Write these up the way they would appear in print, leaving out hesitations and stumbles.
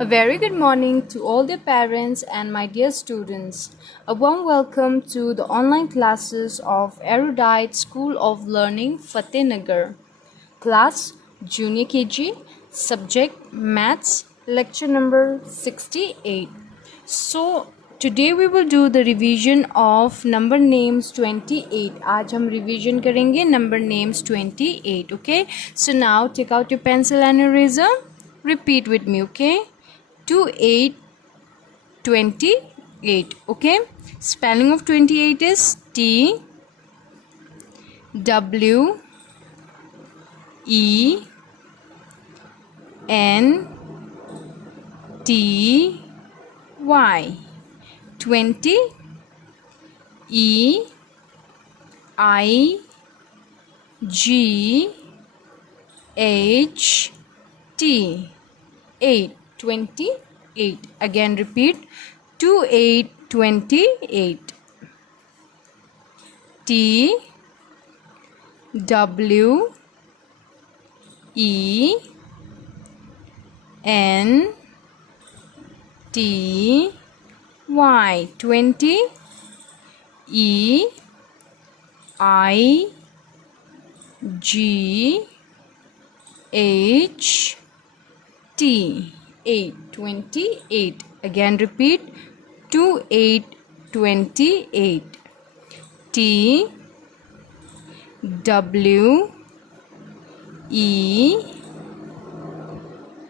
A very good morning to all the parents and my dear students. A warm welcome to the online classes of Erudite School of Learning, Fatehnagar. Class Junior KG, subject Maths, lecture number 68. So, today we will do the revision of number names 28. आज हम revision करेंगे number names 28. Okay. So now take out your pencil and eraser. Repeat with me. Okay. 28 28. Okay. Spelling of 28 is T W E N T Y. 20 E I G H T. 8. 28. Again repeat. 28 28. T W E N T Y. 20 E I G H T. 8. 28. Again repeat. 28 28. T W E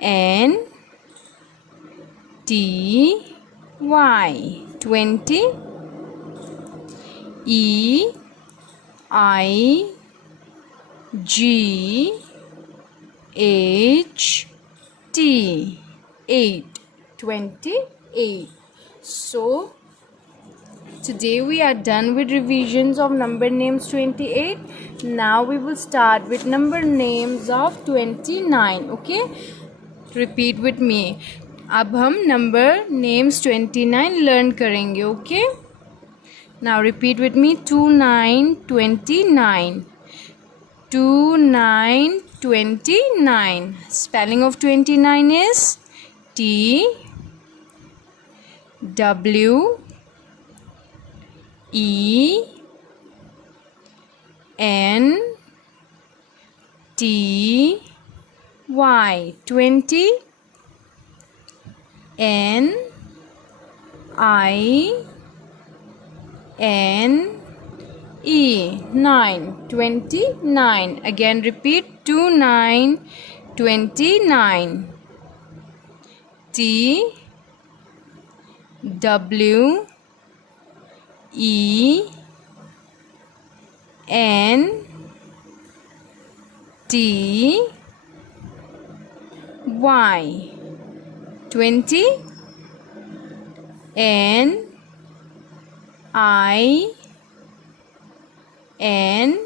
N T Y. 20 E I G H T. 8. 28. So today we are done with revisions of number names 28. Now we will start with number names of 29. Okay, repeat with me. अब हम number names 29 learn करेंगे. Okay, now repeat with me. 29 29. 29 29. Spelling of 29 is T W E N T Y. 20 N I N E. 9. 29. Again repeat. 29 29. T W E N T Y. 20 N I N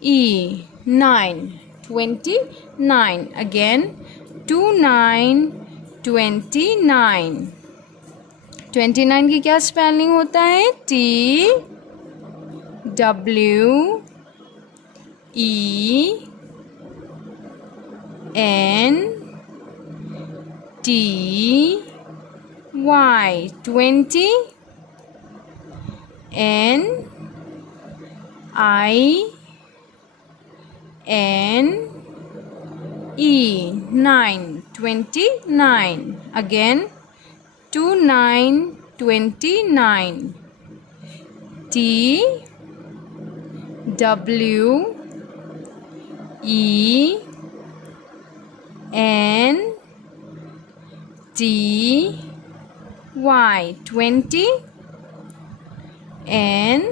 E. 9. 29. Again 29 29. 29 की क्या spelling होता है? T W E N T Y. 20 N I N E. 9. 29. Again 29 29. T W E N T Y. 20 N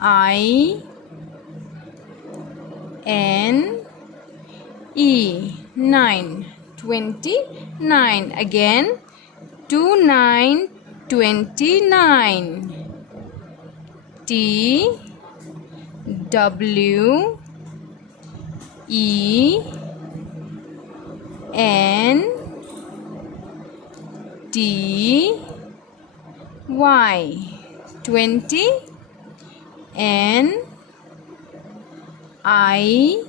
I N E. 9. 29. Again 29 29. T W E N T Y. 20 N I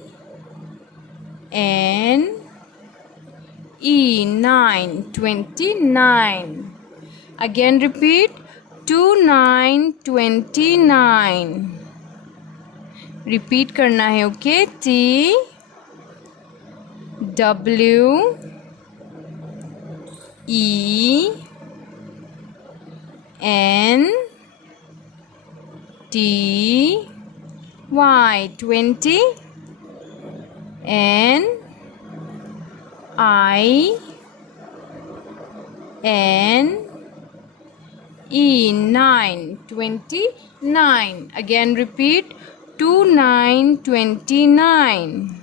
N E 9 29. Again repeat 29 29. Repeat करना है okay T W E N T Y 20 N I N E 9 29. Again repeat 29 29.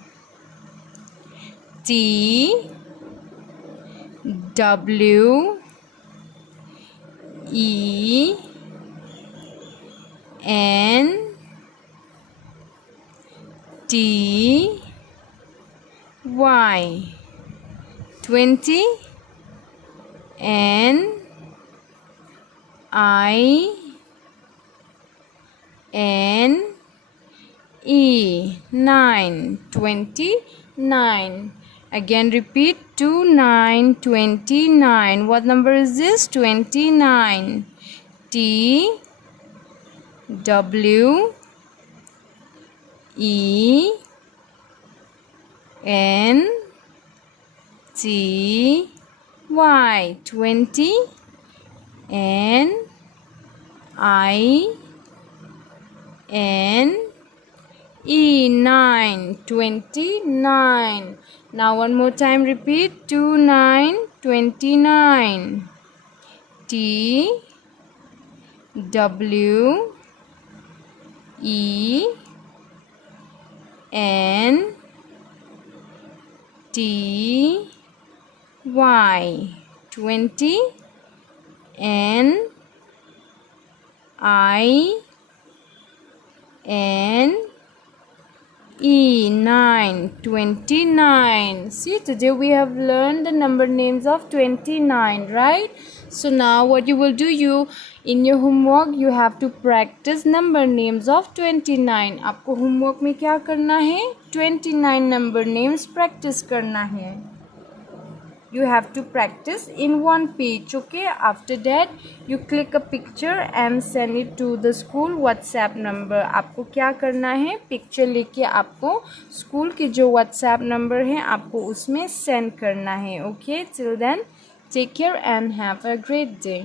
T W E N T Y 20 N I N E 9 29. Again repeat 29 29. What number is this? 29. T W E N T Y 20 N I N E 9 29. Now one more time repeat 29 29. T W E N T Y 20 N I N E 9 29. See, today we have learned the number names of 29, right? So now what you will do, you in your homework you have to practice number names of 29. आपको homework में क्या करना है? 29 number names practice करना है. You have to practice in one page, okay? After that you click a picture and send it to the school WhatsApp number. आपको क्या करना है? पिक्चर लेके आपको स्कूल की जो WhatsApp नंबर है आपको उसमें सेंड करना है, okay? Till then take care and have a great day.